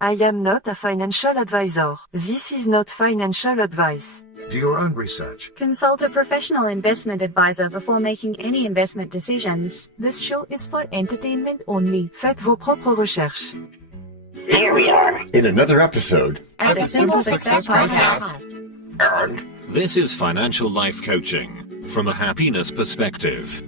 I am not a financial advisor. This is not financial advice. Do your own research. Consult a professional investment advisor before making any investment decisions. This show is for entertainment only. Faites vos propres recherches. Here we are in another episode of the Simple Success Podcast. And this is financial life coaching from a happiness perspective.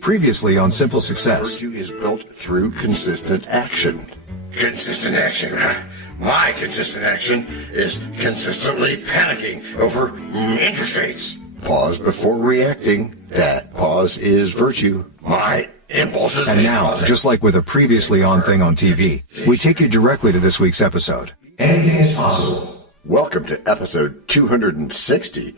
Previously on Simple Success. Virtue is built through consistent action. Consistent action, huh? My consistent action is consistently panicking over interest rates. Pause before reacting. That pause is virtue. My impulses. And now, just like with a previously on thing on TV, we take you directly to this week's episode. Anything is possible. Welcome to episode 260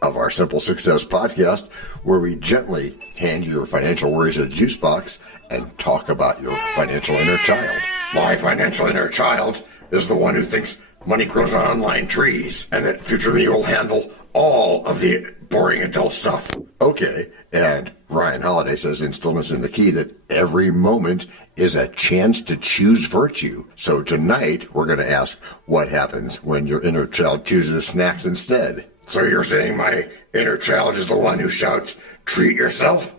of our Simple Success Podcast, where we gently hand you your financial worries in a juice box and talk about your financial inner child. My financial inner child is the one who thinks money grows on online trees and that future me will handle all of the boring adult stuff. Okay, and Ryan Holiday says in Stillness in the Key that every moment is a chance to choose virtue. So tonight, we're going to ask what happens when your inner child chooses snacks instead. So you're saying my inner child is the one who shouts, treat yourself,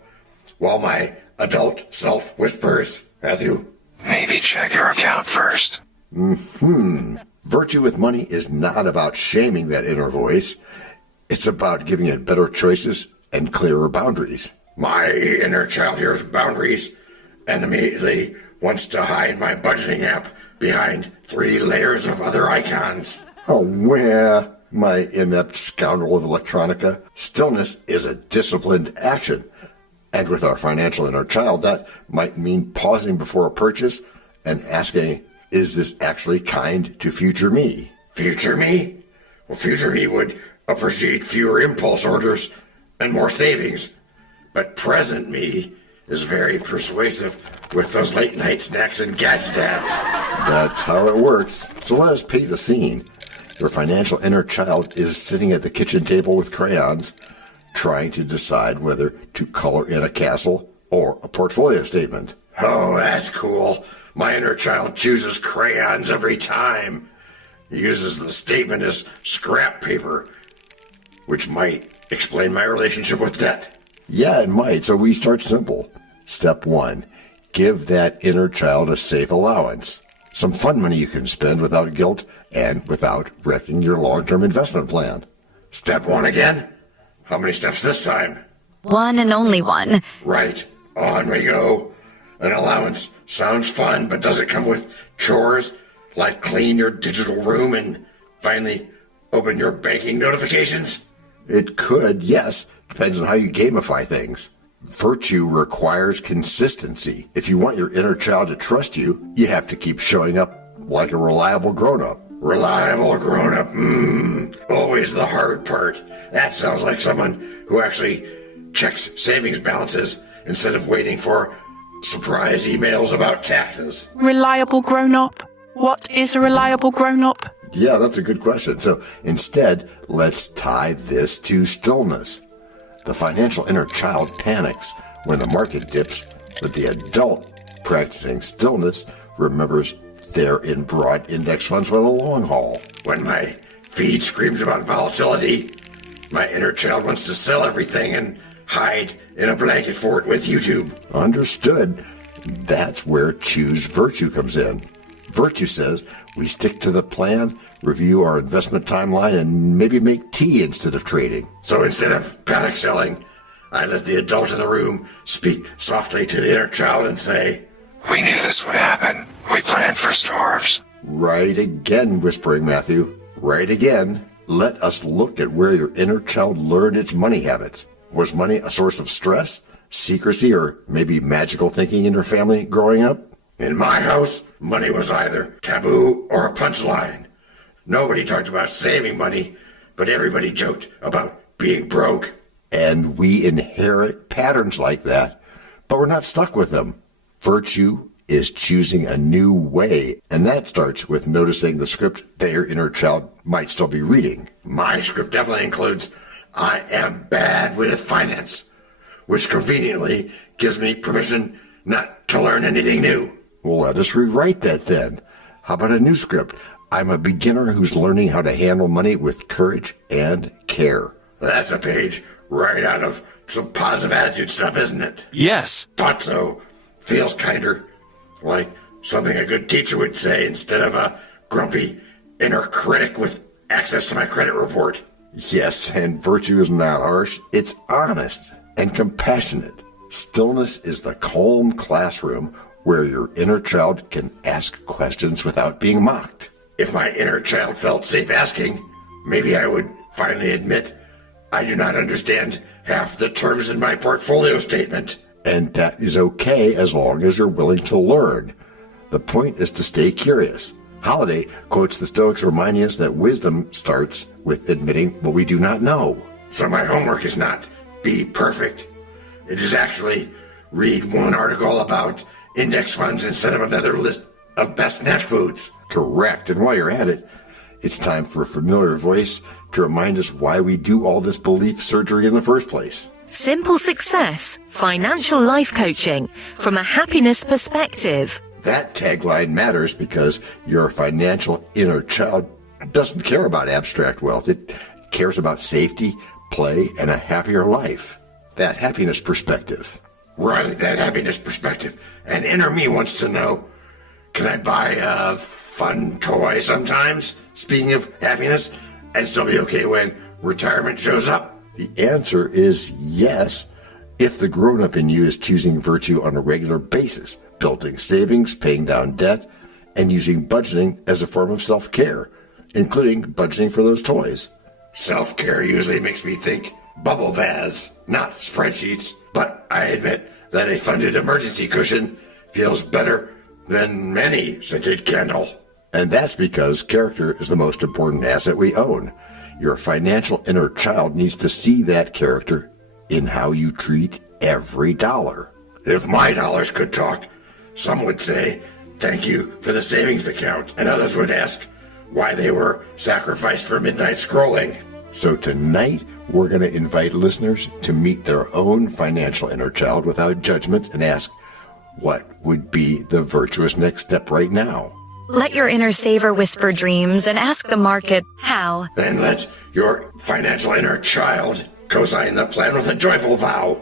while my adult self whispers, Matthew, maybe check your account first. Virtue with money is not about shaming that inner voice. It's about giving it better choices and clearer boundaries. My inner child hears boundaries and immediately wants to hide my budgeting app behind 3 layers of other icons. Oh, well, my inept scoundrel of electronica. Stillness is a disciplined action. And with our financial inner child, that might mean pausing before a purchase and asking, is this actually kind to future me? Future me? Well, future me would appreciate fewer impulse orders and more savings. But present me is very persuasive with those late night snacks and gadget ads. That's how it works. So let us paint the scene. Your financial inner child is sitting at the kitchen table with crayons, trying to decide whether to color in a castle or a portfolio statement. Oh, that's cool. My inner child chooses crayons every time. He uses the statement as scrap paper, which might explain my relationship with debt. Yeah, it might. So we start simple. Step 1, give that inner child a safe allowance. Some fun money you can spend without guilt and without wrecking your long-term investment plan. Step 1 again? How many steps this time? 1 and only 1. Right. On we go. An allowance sounds fun, but does it come with chores like clean your digital room and finally open your banking notifications? It could, yes. Depends on how you gamify things. Virtue requires consistency. If you want your inner child to trust you, you have to keep showing up like a reliable grown-up. Reliable grown-up. Always the hard part. That sounds like someone who actually checks savings balances instead of waiting for surprise emails about taxes. Reliable grown-up? What is a reliable grown-up? Yeah, that's a good question. So instead, let's tie this to stillness. The financial inner child panics when the market dips, but the adult practicing stillness remembers they're in broad index funds for the long haul. When my feed screams about volatility, my inner child wants to sell everything and hide in a blanket fort with YouTube. Understood. That's where choose virtue comes in. Virtue says we stick to the plan, review our investment timeline, and maybe make tea instead of trading. So instead of panic selling, I let the adult in the room speak softly to the inner child and say, we knew this would happen. We planned for storms. Right again, whispering Matthew. Right again. Let us look at where your inner child learned its money habits. Was money a source of stress, secrecy, or maybe magical thinking in your family growing up? In my house, money was either taboo or a punchline. Nobody talked about saving money, but everybody joked about being broke. And we inherit patterns like that, but we're not stuck with them. Virtue is choosing a new way, and that starts with noticing the script that your inner child might still be reading. My script definitely includes, I am bad with finance, which conveniently gives me permission not to learn anything new. Well, let us rewrite that then. How about a new script? I'm a beginner who's learning how to handle money with courage and care. That's a page right out of some positive attitude stuff, isn't it? Yes. Thought so. Feels kinder like something a good teacher would say instead of a grumpy inner critic with access to my credit report. Yes, and virtue is not harsh. It's honest and compassionate. Stillness is the calm classroom where your inner child can ask questions without being mocked. If my inner child felt safe asking, maybe I would finally admit I do not understand half the terms in my portfolio statement. And that is okay as long as you're willing to learn. The point is to stay curious. Holiday quotes the Stoics reminding us that wisdom starts with admitting what we do not know. So my homework is not be perfect. It is actually read one article about index funds instead of another list of best snack foods. Correct. And while you're at it, it's time for a familiar voice to remind us why we do all this belief surgery in the first place. Simple Success, Financial Life Coaching from a Happiness Perspective. That tagline matters because your financial inner child doesn't care about abstract wealth. It cares about safety, play, and a happier life. That happiness perspective. Right, that happiness perspective. And inner me wants to know, can I buy a fun toy sometimes, speaking of happiness, and still be okay when retirement shows up? The answer is yes, if the grown-up in you is choosing virtue on a regular basis, building savings, paying down debt, and using budgeting as a form of self-care, including budgeting for those toys. Self-care usually makes me think bubble baths, not spreadsheets, but I admit that a funded emergency cushion feels better than any scented candle. And that's because character is the most important asset we own. Your financial inner child needs to see that character in how you treat every dollar. If my dollars could talk, some would say, thank you for the savings account, and others would ask why they were sacrificed for midnight scrolling. So tonight, we're going to invite listeners to meet their own financial inner child without judgment and ask, what would be the virtuous next step right now? Let your inner saver whisper dreams and ask the market how. Then let your financial inner child co-sign the plan with a joyful vow.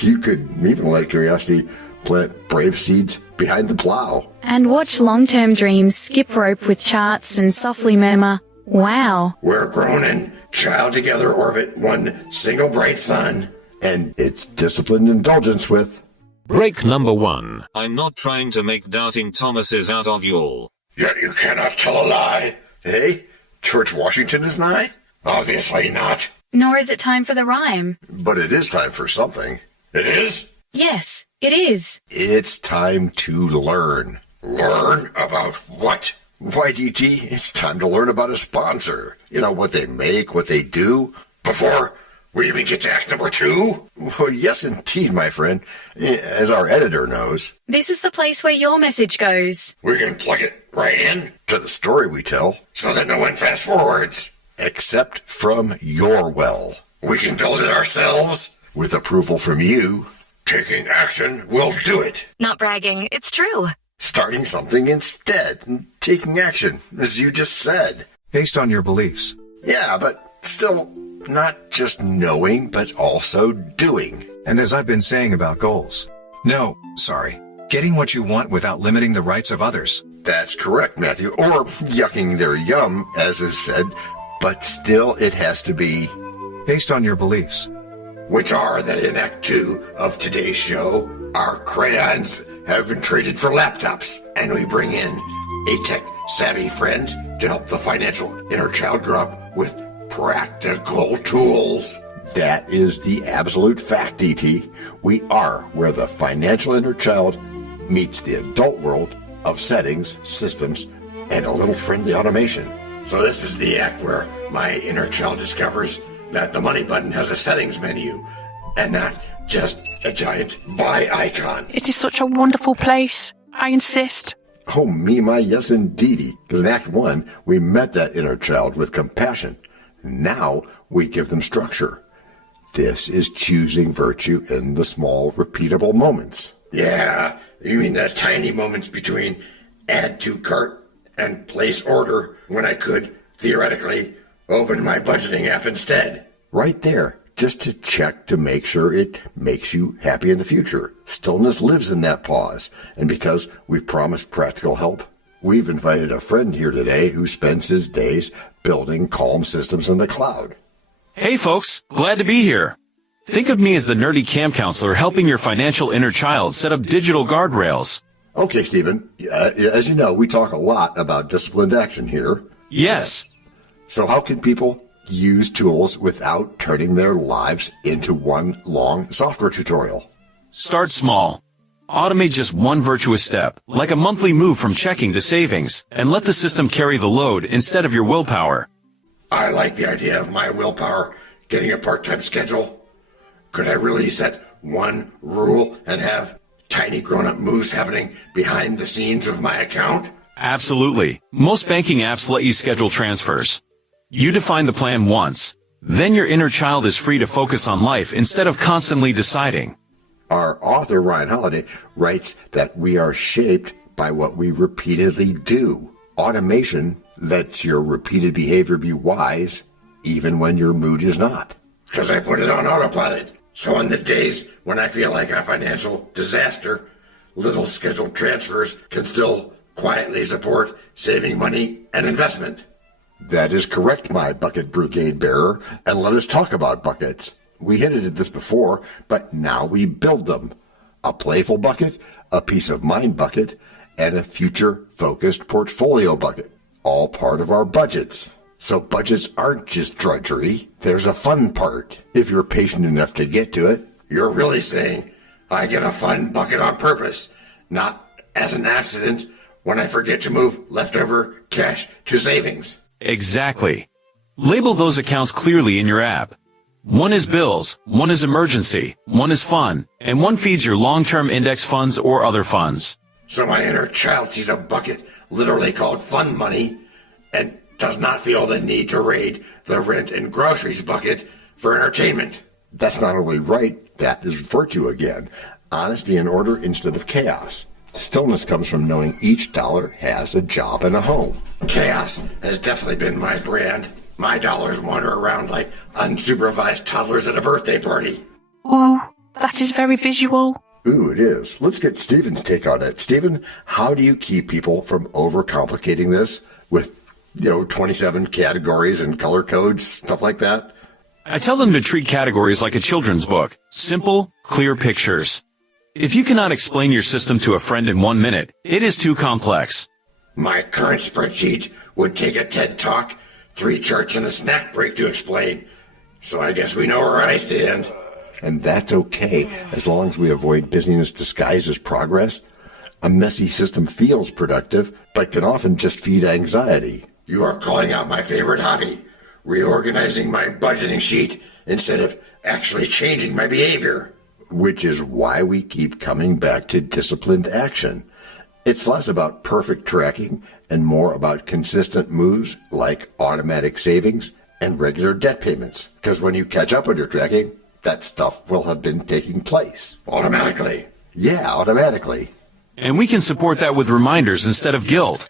You could even let curiosity plant brave seeds behind the plow. And watch long-term dreams skip rope with charts and softly murmur, wow. We're grown and child together orbit one single bright sun. And it's disciplined indulgence with... Break number 1. I'm not trying to make doubting Thomases out of y'all. Yet you cannot tell a lie. Hey, George Washington is nigh? Obviously not. Nor is it time for the rhyme. But it is time for something. It is? Yes, it is. It's time to learn. Learn about what? Why, DT, it's time to learn about a sponsor. You know, what they make, what they do. Before we even get to act number 2? Well, yes, indeed, my friend. As our editor knows. This is the place where your message goes. We can plug it right in to the story we tell. So that no one fast forwards. Except from your well. We can build it ourselves. With approval from you. Taking action will do it. Not bragging, it's true. Starting something instead. And taking action, as you just said. Based on your beliefs. Yeah, but still not just knowing, but also doing. And as I've been saying about goals. No, sorry. Getting what you want without limiting the rights of others. That's correct, Matthew. Or yucking their yum, as is said. But still, it has to be... based on your beliefs. Which are that in Act 2 of today's show, our crayons have been traded for laptops, and we bring in a tech-savvy friend to help the financial inner child grow up with practical tools. That is the absolute fact, DT. We are where the financial inner child meets the adult world of settings, systems, and a little friendly automation. So this is the act where my inner child discovers that the money button has a settings menu and not just a giant buy icon. It is such a wonderful place. I insist. Oh, me, my, yes, indeedy. Because in Act 1, we met that inner child with compassion. Now we give them structure. This is choosing virtue in the small, repeatable moments. Yeah, you mean the tiny moments between add to cart and place order when I could, theoretically, open my budgeting app instead. Right there, just to check to make sure it makes you happy in the future. Stillness lives in that pause, and because we promised practical help, we've invited a friend here today who spends his days building calm systems in the cloud. Hey folks, glad to be here. Think of me as the nerdy camp counselor helping your financial inner child set up digital guardrails. Okay, Stephen, as you know, we talk a lot about disciplined action here. Yes. So how can people use tools without turning their lives into one long software tutorial? Start small. Automate just one virtuous step, like a monthly move from checking to savings, and let the system carry the load instead of your willpower. I like the idea of my willpower getting a part-time schedule. Could I really set one rule and have tiny grown-up moves happening behind the scenes of my account? Absolutely. Most banking apps let you schedule transfers. You define the plan once. Then your inner child is free to focus on life instead of constantly deciding. Our author, Ryan Holiday, writes that we are shaped by what we repeatedly do. Automation lets your repeated behavior be wise, even when your mood is not. Because I put it on autopilot. So on the days when I feel like a financial disaster, little scheduled transfers can still quietly support saving money and investment. That is correct, my bucket brigade bearer, and let us talk about buckets. We hinted at this before, but now we build them. A playful bucket, a peace of mind bucket, and a future-focused portfolio bucket. All part of our budgets. So budgets aren't just drudgery. There's a fun part, if you're patient enough to get to it. You're really saying I get a fun bucket on purpose, not as an accident when I forget to move leftover cash to savings. Exactly. Label those accounts clearly in your app. One is bills, one is emergency, one is fun, and one feeds your long-term index funds or other funds. So my inner child sees a bucket literally called fun money and does not feel the need to raid the rent and groceries bucket for entertainment. That's not only right, that is virtue again. Honesty and order instead of chaos. Stillness comes from knowing each dollar has a job and a home. Chaos has definitely been my brand. My dollars wander around like unsupervised toddlers at a birthday party. Ooh, that is very visual. Ooh, it is. Let's get Stephen's take on it. Stephen, how do you keep people from overcomplicating this with 27 categories and color codes, stuff like that? I tell them to treat categories like a children's book. Simple, clear pictures. If you cannot explain your system to a friend in 1 minute, it is too complex. My current spreadsheet would take a TED Talk, 3 charts, and a snack break to explain. So I guess we know where I stand. And that's okay, as long as we avoid busyness disguised as progress. A messy system feels productive, but can often just feed anxiety. You are calling out my favorite hobby, reorganizing my budgeting sheet instead of actually changing my behavior. Which is why we keep coming back to disciplined action. It's less about perfect tracking and more about consistent moves like automatic savings and regular debt payments. Because when you catch up on your tracking, that stuff will have been taking place. Automatically. Yeah, automatically. And we can support that with reminders instead of guilt.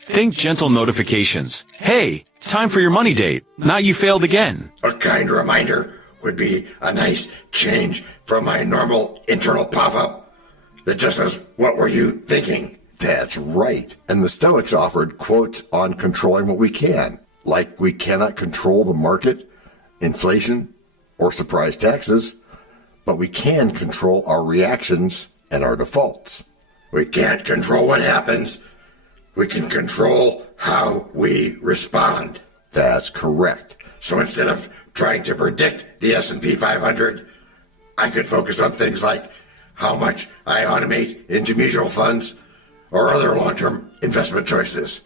Think gentle notifications. Hey, time for your money date. Not you failed again. A kind reminder would be a nice change from my normal internal pop-up that just says, what were you thinking? That's right. And the Stoics offered quotes on controlling what we can. Like we cannot control the market, inflation, or surprise taxes, but we can control our reactions and our defaults. We can't control what happens. We can control how we respond. That's correct. So instead of trying to predict the S&P 500, I could focus on things like how much I automate into mutual funds or other long-term investment choices.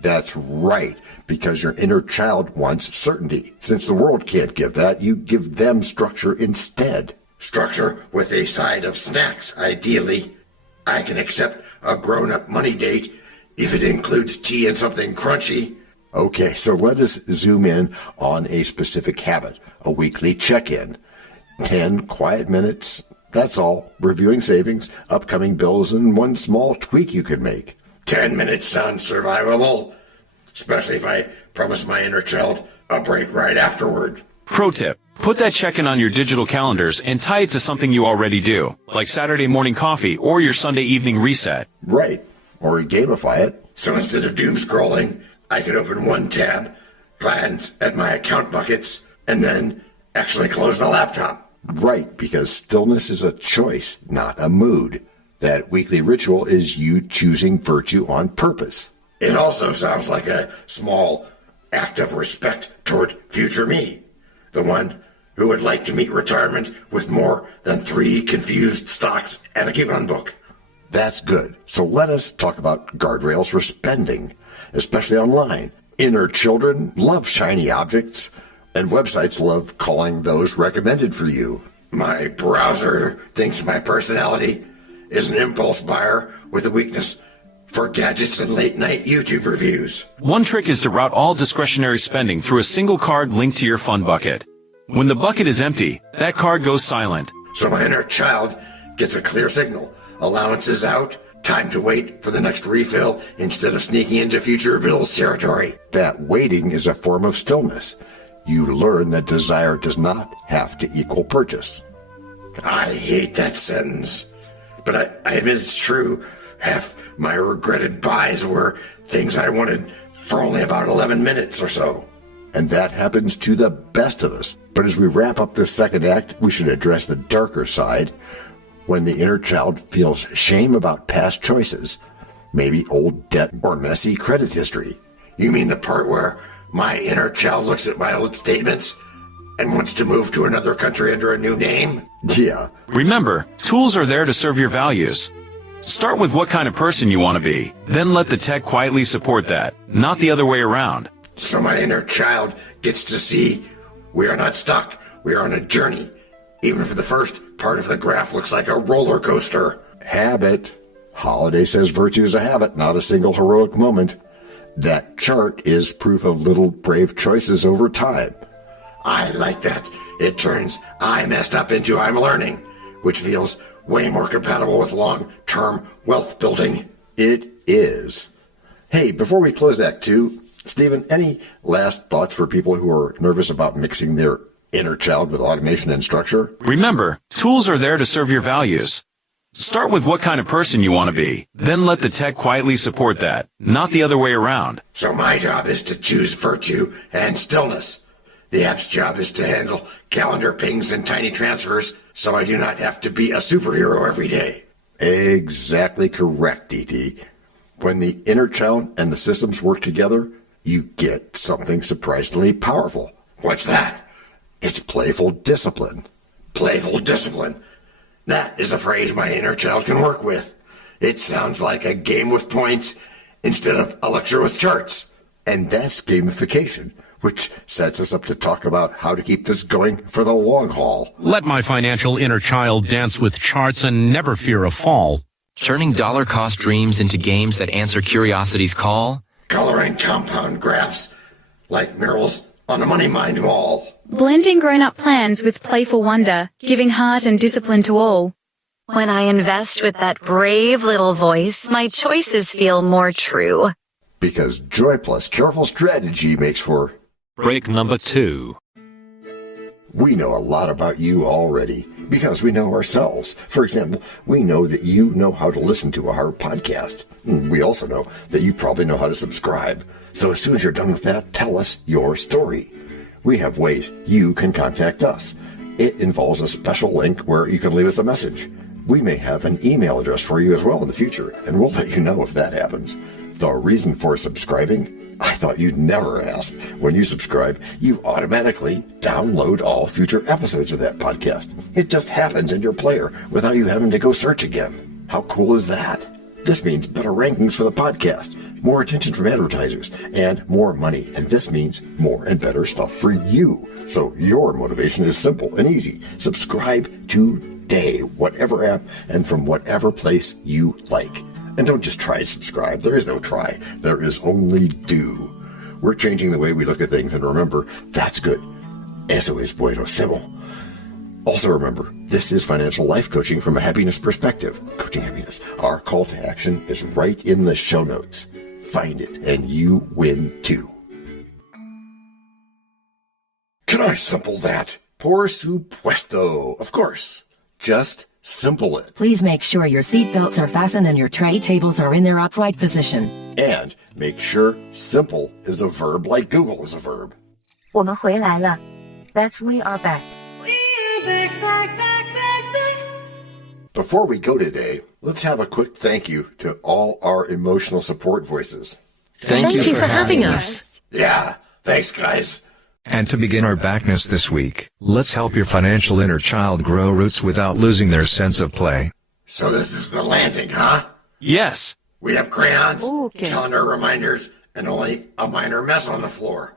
That's right, because your inner child wants certainty. Since the world can't give that, you give them structure instead. Structure with a side of snacks, ideally. I can accept a grown-up money date if it includes tea and something crunchy. Okay, so let us zoom in on a specific habit, a weekly check-in. 10 quiet minutes, that's all. Reviewing savings, upcoming bills, and one small tweak you could make. 10 minutes sounds survivable, especially if I promise my inner child a break right afterward. Pro tip. Put that check-in on your digital calendars and tie it to something you already do, like Saturday morning coffee or your Sunday evening reset. Right. Or gamify it. So instead of doom scrolling, I could open one tab, glance at my account buckets, and then actually close the laptop. Right, because stillness is a choice, not a mood. That weekly ritual is you choosing virtue on purpose. It also sounds like a small act of respect toward future me, the one who would like to meet retirement with more than 3 confused stocks and a coupon book. That's good. So let us talk about guardrails for spending, especially online. Inner children love shiny objects, and websites love calling those recommended for you. My browser thinks my personality is an impulse buyer with a weakness for gadgets and late-night YouTube reviews. One trick is to route all discretionary spending through a single card linked to your fund bucket. When the bucket is empty, that card goes silent. So my inner child gets a clear signal. Allowance is out. Time to wait for the next refill instead of sneaking into future bills territory. That waiting is a form of stillness. You learn that desire does not have to equal purchase. I hate that sentence. But I admit it's true. Half my regretted buys were things I wanted for only about 11 minutes or so. And that happens to the best of us. But as we wrap up this second act, we should address the darker side, when the inner child feels shame about past choices, maybe old debt or messy credit history. You mean the part where my inner child looks at my old statements and wants to move to another country under a new name? Yeah. Remember, tools are there to serve your values. Start with what kind of person you want to be, then let the tech quietly support that, not the other way around. So my inner child gets to see we are not stuck, we are on a journey, even if the first part of the graph looks like a roller coaster. Habit. Holiday says virtue is a habit, not a single heroic moment. That chart is proof of little brave choices over time. I like that. It turns I messed up into I'm learning, which feels way more compatible with long-term wealth building. It is. Hey, before we close Act 2, Stephen, any last thoughts for people who are nervous about mixing their inner child with automation and structure? Remember, tools are there to serve your values. Start with what kind of person you want to be, then let the tech quietly support that, not the other way around. So my job is to choose virtue and stillness. The app's job is to handle calendar pings and tiny transfers, so I do not have to be a superhero every day. Exactly correct, DT. When the inner child and the systems work together, you get something surprisingly powerful. What's that? It's playful discipline. Playful discipline. That is a phrase my inner child can work with. It sounds like a game with points instead of a lecture with charts. And that's gamification, which sets us up to talk about how to keep this going for the long haul. Let my financial inner child dance with charts and never fear a fall. Turning dollar-cost dreams into games that answer curiosity's call. Coloring compound graphs like murals on a money mind wall. Blending grown-up plans with playful wonder, giving heart and discipline to all. When I invest with that brave little voice, my choices feel more true. Because joy plus careful strategy makes for... Break number 2. We know a lot about you already because we know ourselves. For example, we know that you know how to listen to our podcast. We also know that you probably know how to subscribe. So as soon as you're done with that, tell us your story. We have ways you can contact us. It involves a special link where you can leave us a message. We may have an email address for you as well in the future, and we'll let you know if that happens. The reason for subscribing? I thought you'd never ask. When you subscribe, you automatically download all future episodes of that podcast. It just happens in your player without you having to go search again. How cool is that? This means better rankings for the podcast, more attention from advertisers, and more money. And this means more and better stuff for you. So your motivation is simple and easy. Subscribe today, whatever app and from whatever place you like. And don't just try to subscribe. There is no try. There is only do. We're changing the way we look at things, and remember, that's good. Eso es buenísimo. Also remember, this is financial life coaching from a happiness perspective. Coaching happiness. Our call to action is right in the show notes. Find it and you win too. Can I simple that? Por supuesto. Of course. Just simple it. Please make sure your seatbelts are fastened and your tray tables are in their upright position. And make sure simple is a verb like Google is a verb. 我们回来了. That's we are back. Before we go today, let's have a quick thank you to all our emotional support voices. Thank you for having us. Yeah, thanks, guys. And to begin our backness this week, let's help your financial inner child grow roots without losing their sense of play. So this is the landing, huh? Yes. We have crayons, calendar reminders, and only a minor mess on the floor.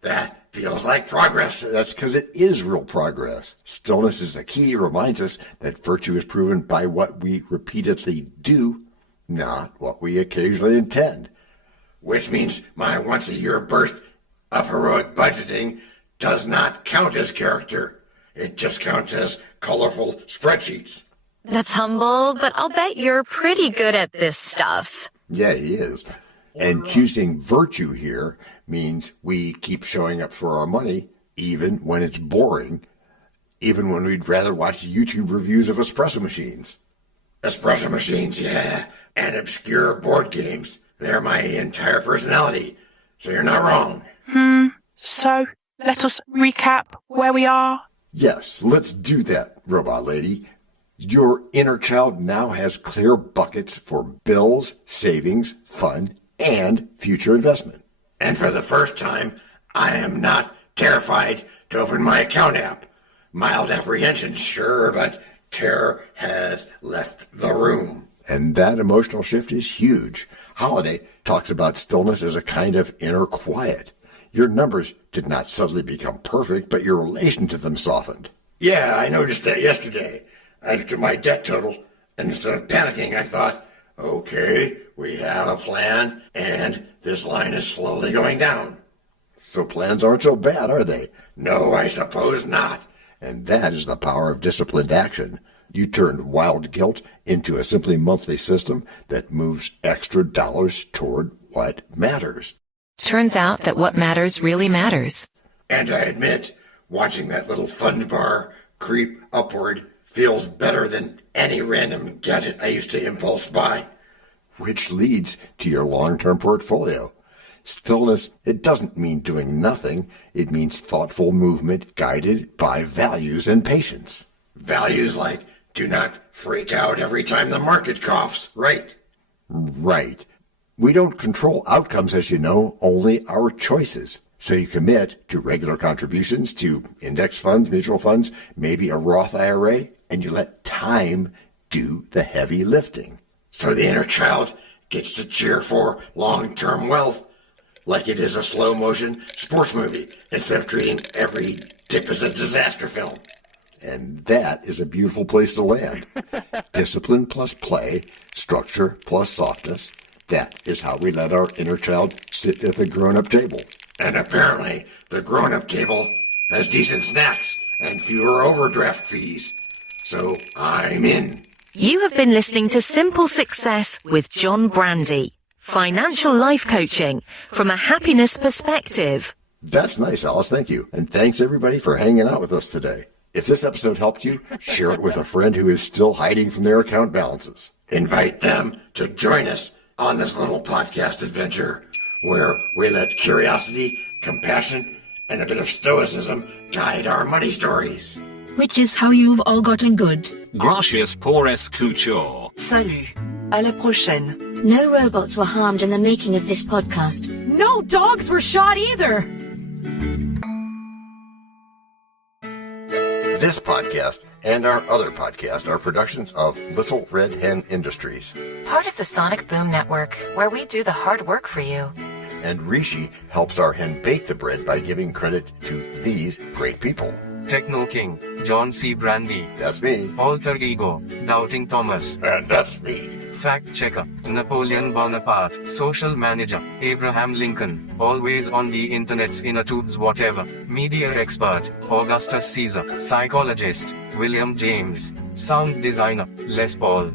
That feels like progress. That's because it is real progress. Stillness is the key. Reminds us that virtue is proven by what we repeatedly do, not what we occasionally intend. Which means my once-a-year burst of heroic budgeting does not count as character. It just counts as colorful spreadsheets. That's humble, but I'll bet you're pretty good at this stuff. Yeah, he is. And choosing virtue here means we keep showing up for our money, even when it's boring, even when we'd rather watch YouTube reviews of espresso machines. Espresso machines, yeah, and obscure board games. They're my entire personality, so you're not wrong. So, let us recap where we are. Yes, let's do that, robot lady. Your inner child now has clear buckets for bills, savings, fun, and future investment. And for the first time, I am not terrified to open my account app. Mild apprehension, sure, but terror has left the room. And that emotional shift is huge. Holiday talks about stillness as a kind of inner quiet. Your numbers did not suddenly become perfect, but your relation to them softened. Yeah, I noticed that yesterday. I looked at my debt total, and instead of panicking, I thought, okay, we have a plan, and this line is slowly going down. So plans aren't so bad, are they? No, I suppose not. And that is the power of disciplined action. You turned wild guilt into a simply monthly system that moves extra dollars toward what matters. Turns out that what matters really matters. And I admit, watching that little fund bar creep upward feels better than any random gadget I used to impulse buy. Which leads to your long-term portfolio. Stillness, it doesn't mean doing nothing. It means thoughtful movement guided by values and patience. Values like do not freak out every time the market coughs, right? Right. We don't control outcomes, as you know, only our choices. So you commit to regular contributions to index funds, mutual funds, maybe a Roth IRA, and you let time do the heavy lifting. So the inner child gets to cheer for long-term wealth like it is a slow-motion sports movie instead of treating every dip as a disaster film. And that is a beautiful place to land. Discipline plus play, structure plus softness. That is how we let our inner child sit at the grown-up table. And apparently, the grown-up table has decent snacks and fewer overdraft fees. So I'm in. You have been listening to Simple Success with John Brandy. Financial life coaching from a happiness perspective. That's nice, Alice. Thank you. And thanks, everybody, for hanging out with us today. If this episode helped you, share it with a friend who is still hiding from their account balances. Invite them to join us on this little podcast adventure where we let curiosity, compassion, and a bit of stoicism guide our money stories. Which is how you've all gotten good. Gracias por escuchar. Salut. À la prochaine. No robots were harmed in the making of this podcast. No dogs were shot either. This podcast and our other podcast are productions of Little Red Hen Industries. Part of the Sonic Boom Network, where we do the hard work for you. And Rishi helps our hen bake the bread by giving credit to these great people. Techno King, John C. Brandy. That's me. Alter Ego, Doubting Thomas. And that's me. fact checker, Napoleon Bonaparte, social manager, Abraham Lincoln, always on the internet's inner tubes whatever, media expert, Augustus Caesar, psychologist, William James, sound designer, Les Paul.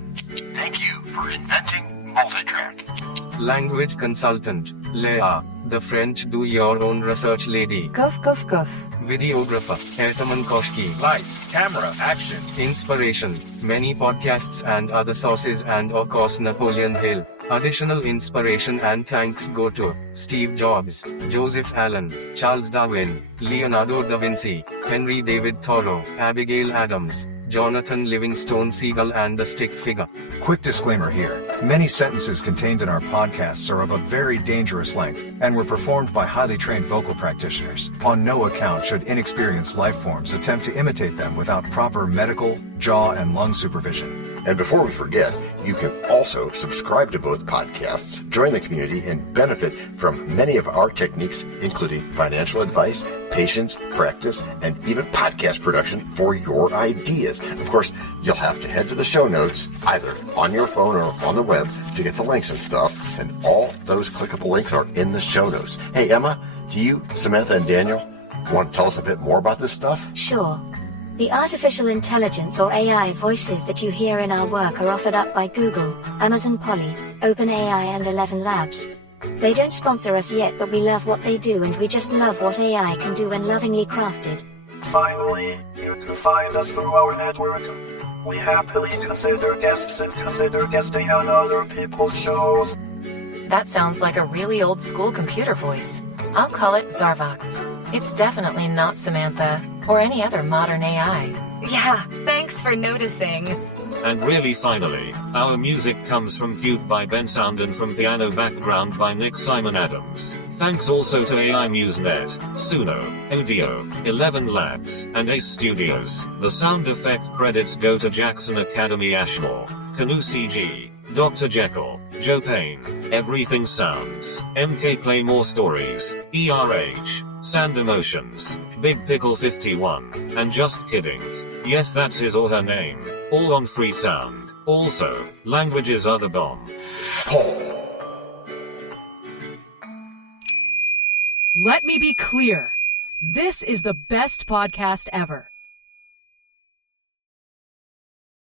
Thank you for inventing multitrack. Language consultant, Leah, the French do-your-own research lady. Cough, cough, cough. Videographer, Ertaman Koshki. Lights, camera, action. Inspiration, many podcasts and other sources and of course Napoleon Hill. Additional inspiration and thanks go to Steve Jobs, Joseph Allen, Charles Darwin, Leonardo da Vinci, Henry David Thoreau, Abigail Adams, Jonathan Livingstone Seagull and the Stick Figure. Quick disclaimer here. Many sentences contained in our podcasts are of a very dangerous length and were performed by highly trained vocal practitioners. On no account should inexperienced life forms attempt to imitate them without proper medical, jaw, and lung supervision. And before we forget, you can also subscribe to both podcasts, join the community, and benefit from many of our techniques, including financial advice, patience, practice, and even podcast production for your ideas. Of course, you'll have to head to the show notes, either on your phone or on the web, to get the links and stuff, and all those clickable links are in the show notes. Hey, Emma, do you, Samantha, and Daniel want to tell us a bit more about this stuff? Sure. The artificial intelligence or AI voices that you hear in our work are offered up by Google, Amazon Polly, OpenAI and ElevenLabs. They don't sponsor us yet, but we love what they do and we just love what AI can do when lovingly crafted. Finally, you can find us through our network. We happily consider guests and consider guesting on other people's shows. That sounds like a really old school computer voice. I'll call it Zarvox. It's definitely not Samantha, or any other modern AI. Yeah, thanks for noticing. And really finally, our music comes from Cube by Ben Sound and from Piano Background by Nick Simon Adams. Thanks also to AI MuseNet, Suno, Audio, ElevenLabs, and Ace Studios. The sound effect credits go to Jackson Academy Ashmore, Canoe CG, Dr. Jekyll, Joe Payne, Everything Sounds, MK Play More Stories, ERH, Sand Emotions, Big Pickle 51, and Just Kidding. Yes, that's his or her name. All on free sound. Also, languages are the bomb. Let me be clear. This is the best podcast ever.